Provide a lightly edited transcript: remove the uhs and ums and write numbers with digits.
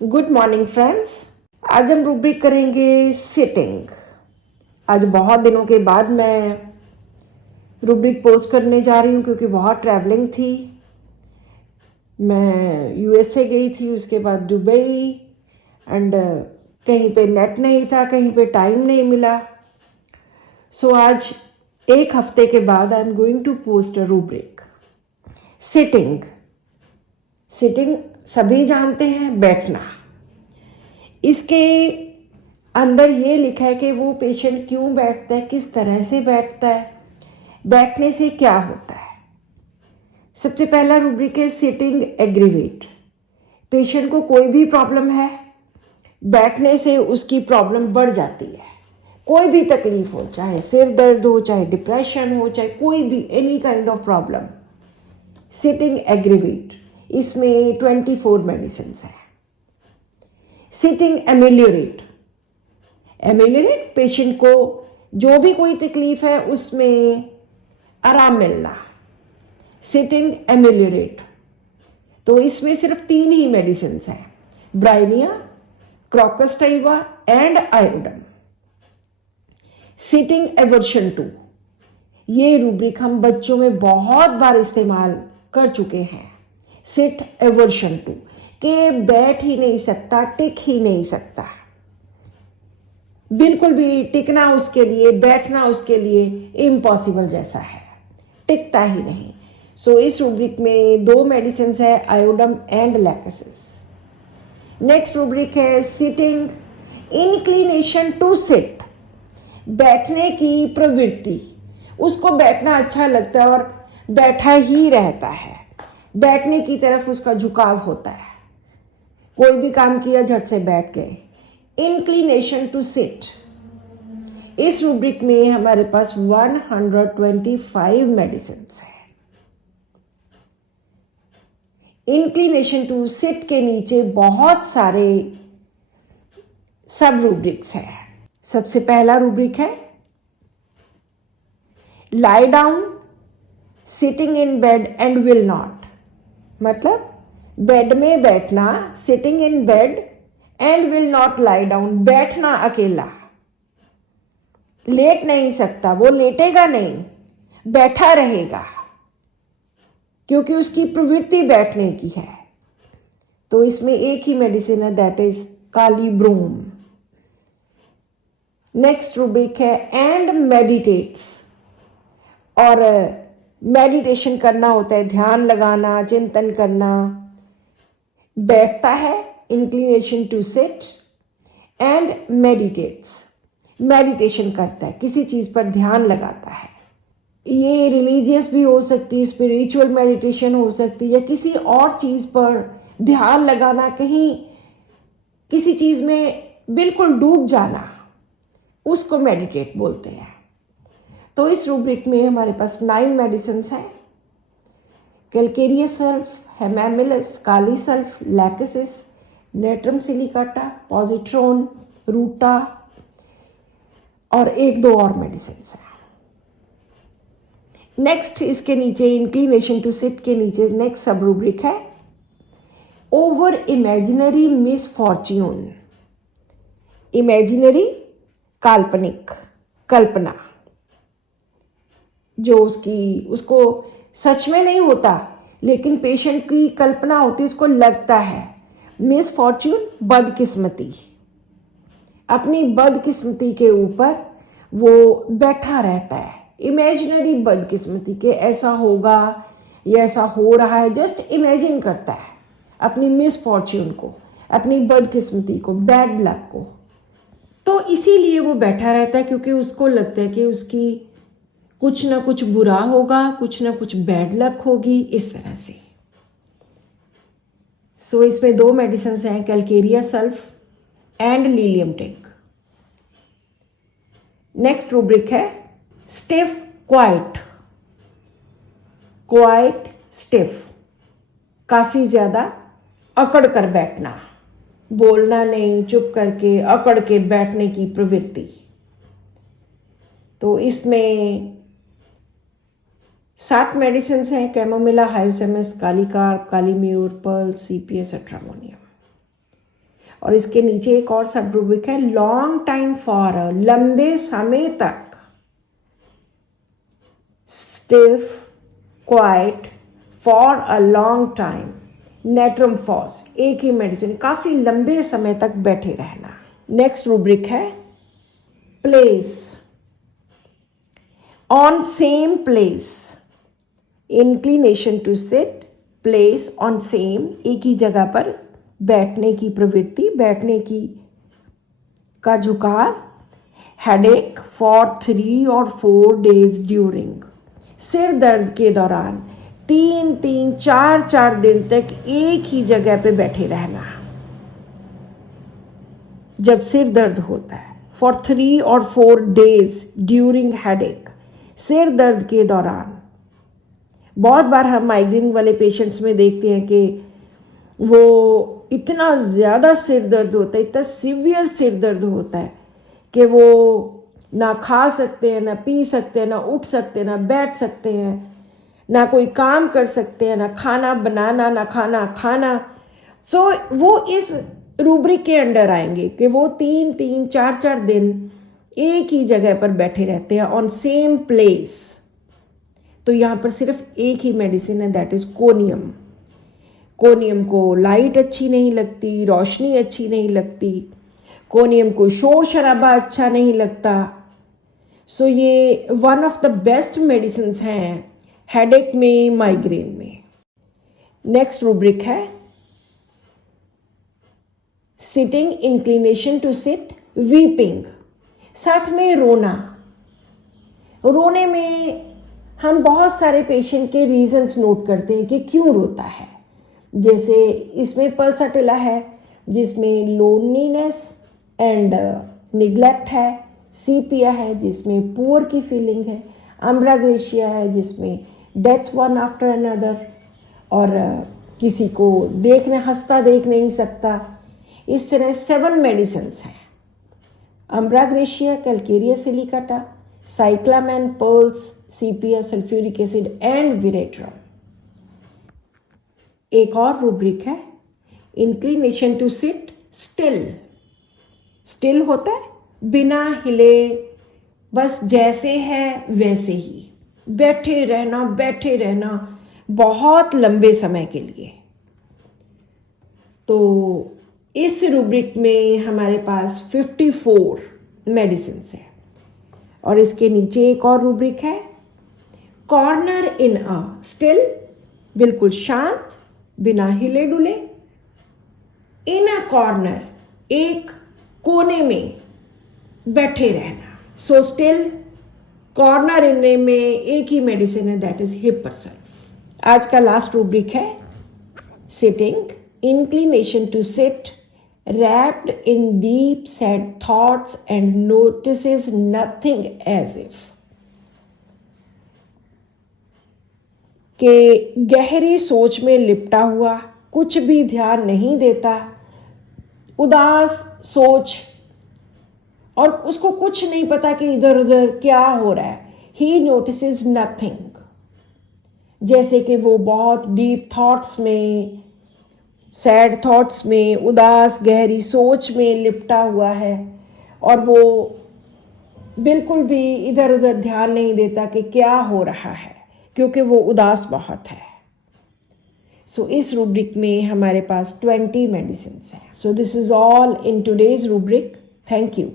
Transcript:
Good morning friends. आज हम rubric करेंगे सिटिंग। आज बहुत दिनों के बाद मैं रूब्रिक पोस्ट करने जा रही हूँ क्योंकि बहुत ट्रैवलिंग थी। मैं यूएसए गई थी, उसके बाद दुबई एंड कहीं पे नेट नहीं था, कहीं पे टाइम नहीं मिला। सो आज एक हफ्ते के बाद I am going to post a rubric sitting. Sitting सभी जानते हैं, बैठना। इसके अंदर ये लिखा है कि वो पेशेंट क्यों बैठता है, किस तरह से बैठता है, बैठने से क्या होता है। सबसे पहला रूब्रिक है सिटिंग एग्रीवेट। पेशेंट को कोई भी प्रॉब्लम है, बैठने से उसकी प्रॉब्लम बढ़ जाती है। कोई भी तकलीफ हो, चाहे सिर दर्द हो, चाहे डिप्रेशन हो, चाहे कोई भी any kind of problem, sitting aggravate. इसमें 24 मेडिसिन है। Sitting ameliorate. एमिलियोरेट पेशेंट को जो भी कोई तकलीफ है उसमें आराम मिलना। Sitting ameliorate. तो इसमें सिर्फ 3 ही मेडिसिन हैं, ब्राइनिया, क्रॉकस टाइवा एंड आयोडम। Sitting aversion 2। ये रूब्रिक हम बच्चों में बहुत बार इस्तेमाल कर चुके हैं। सिट एवर्शन 2 के बैठ ही नहीं सकता, टिक ही नहीं सकता, बिल्कुल भी टिकना उसके लिए, बैठना उसके लिए इम्पॉसिबल जैसा है, टिकता ही नहीं। सो इस रूब्रिक में 2 मेडिसिन है, आयोडम एंड लैकेसिस। नेक्स्ट रूब्रिक है सिटिंग इंक्लिनेशन टू सिट। बैठने की प्रवृत्ति, उसको बैठना अच्छा लगता है और बैठा ही रहता है, बैठने की तरफ उसका झुकाव होता है। कोई भी काम किया झट से बैठ गए। Inclination to sit. इस रूब्रिक में हमारे पास 125 मेडिसिन है। इंक्लिनेशन टू सिट के नीचे बहुत सारे सब रूब्रिक्स हैं। सबसे पहला रूब्रिक है lie down sitting in bed and will not. मतलब बेड में बैठना, sitting in bed and will not lie down, बैठना अकेला, लेट नहीं सकता, वो लेटेगा नहीं, बैठा रहेगा क्योंकि उसकी प्रवृत्ति बैठने की है। तो इसमें एक ही मेडिसिन है, दैट इज कालीब्रोम। नेक्स्ट रूब्रिक है एंड मेडिटेट्स। और मेडिटेशन करना होता है, ध्यान लगाना, चिंतन करना। बैठता है, inclination to sit and meditates, meditation करता है, किसी चीज पर ध्यान लगाता है। ये रिलीजियस भी हो सकती है, स्पिरिचुअल मेडिटेशन हो सकती है, या किसी और चीज पर ध्यान लगाना, कहीं किसी चीज में बिल्कुल डूब जाना, उसको मेडिटेट बोलते हैं। तो इस रूब्रिक में हमारे पास 9 मेडिसिन हैं, calcarea sulph, hamamelis, kali sulph, lachesis, natrum silicata, positron, ruta और 1-2 और मेडिसिन हैं। नेक्स्ट इसके नीचे इंक्लिनेशन टू सिट के नीचे नेक्स्ट सब रूब्रिक है ओवर इमेजिनरी मिसफॉर्च्यून। इमेजिनरी काल्पनिक, कल्पना, जो उसको सच में नहीं होता लेकिन पेशेंट की कल्पना होती, उसको लगता है। मिसफॉर्च्यून बदकिस्मती, अपनी बदकिस्मती के ऊपर वो बैठा रहता है। इमेजिनरी बदकिस्मती के ऐसा होगा या ऐसा हो रहा है, जस्ट इमेजिन करता है अपनी मिसफॉर्च्यून को, अपनी बदकिस्मती को, बैड लक को। तो इसीलिए वो बैठा रहता है क्योंकि उसको लगता है कि उसकी कुछ ना कुछ बुरा होगा, कुछ ना कुछ बैड लक होगी, इस तरह से। सो इसमें 2 मेडिसिन हैं, calcarea sulph and Lilium tick. Next rubric है स्टिफ क्वाइट। क्वाइट स्टिफ, काफी ज्यादा अकड़ कर बैठना, बोलना नहीं, चुप करके अकड़ के बैठने की प्रवृत्ति। तो इसमें 7 मेडिसिन हैं, कैमोमिला, हाइसेमस, कालीकार्प, कालीम्यूर, पर्ल, सीपीएस, एट्रामोनियम। और इसके नीचे एक और सब रूब्रिक है, लॉन्ग टाइम फॉर, लंबे समय तक, stiff, quite, for a long time, नेट्रम फॉस, एक ही मेडिसिन, काफी लंबे समय तक बैठे रहना। नेक्स्ट रूब्रिक है place, on same place, inclination to sit, place on same, एक ही जगह पर बैठने की प्रवृत्ति, बैठने की का झुकाव, headache for 3 or 4 days during, सिर दर्द के दौरान 3-3, 4-4 दिन तक एक ही जगह पे बैठे रहना जब सिर दर्द होता है। For 3 or 4 days during headache, सिर दर्द के दौरान। बहुत बार हम माइग्रेन वाले पेशेंट्स में देखते हैं कि वो इतना ज़्यादा सिर दर्द होता है, इतना सीवियर सिर दर्द होता है कि वो ना खा सकते हैं, ना पी सकते हैं, ना उठ सकते हैं, ना बैठ सकते हैं, ना कोई काम कर सकते हैं, ना खाना बनाना, ना खाना खाना। सो वो इस रूब्रिक के अंडर आएंगे कि वो 3-3, 4-4 दिन एक ही जगह पर बैठे रहते हैं, ऑन सेम प्लेस। तो यहाँ पर सिर्फ एक ही मेडिसिन है, दैट इज कोनियम। कोनियम को लाइट अच्छी नहीं लगती, रोशनी अच्छी नहीं लगती, कोनियम को शोर शराबा अच्छा नहीं लगता। सो ये one of the best medicine हैं हेडेक में, माइग्रेन में। नेक्स्ट रूब्रिक है sitting, inclination to sit, weeping, साथ में रोना। रोने में हम बहुत सारे पेशेंट के रीजंस नोट करते हैं कि क्यों रोता है। जैसे इसमें पल्साटिला है जिसमें लोनलीनेस एंड निग्लेक्ट है, सीपिया है जिसमें पुअर की फीलिंग है, अम्ब्राग्रेशिया है जिसमें डेथ वन आफ्टर अनदर, और किसी को देखने हंसता देख नहीं सकता। इस तरह 7 मेडिसिन्स हैं, अम्ब्राग्रेशिया, कैलकेरिया सिलिकाटा, साइक्लामेन, पर्ल्स, sepia, sulphuric acid and veratrum. एक और रूब्रिक है inclination to sit, still. Still होता है बिना हिले, बस जैसे है वैसे ही बैठे रहना बहुत लंबे समय के लिए। तो इस रूब्रिक में हमारे पास 54 मेडिसिन है। और इसके नीचे एक और रूब्रिक है कॉर्नर इन अ, स्टिल, बिल्कुल शांत, बिना हिले डुले, इन अ कॉर्नर, एक कोने में बैठे रहना। सो स्टिल, कॉर्नर इन में एक ही मेडिसिन है, दैट इज हिपरसल्फ। आज का लास्ट रूब्रिक है sitting, inclination to sit, wrapped in deep sad thoughts and notices nothing as if, कि गहरी सोच में लिपटा हुआ, कुछ भी ध्यान नहीं देता, उदास सोच, और उसको कुछ नहीं पता कि इधर उधर क्या हो रहा है। He notices nothing, जैसे कि वो बहुत डीप थॉट्स में, सैड थॉट्स में, उदास गहरी सोच में लिपटा हुआ है और वो बिल्कुल भी इधर उधर ध्यान नहीं देता कि क्या हो रहा है, क्योंकि वो उदास बहुत है। सो इस रूब्रिक में हमारे पास 20 मेडिसिन हैं। So this is all in today's rubric. Thank you.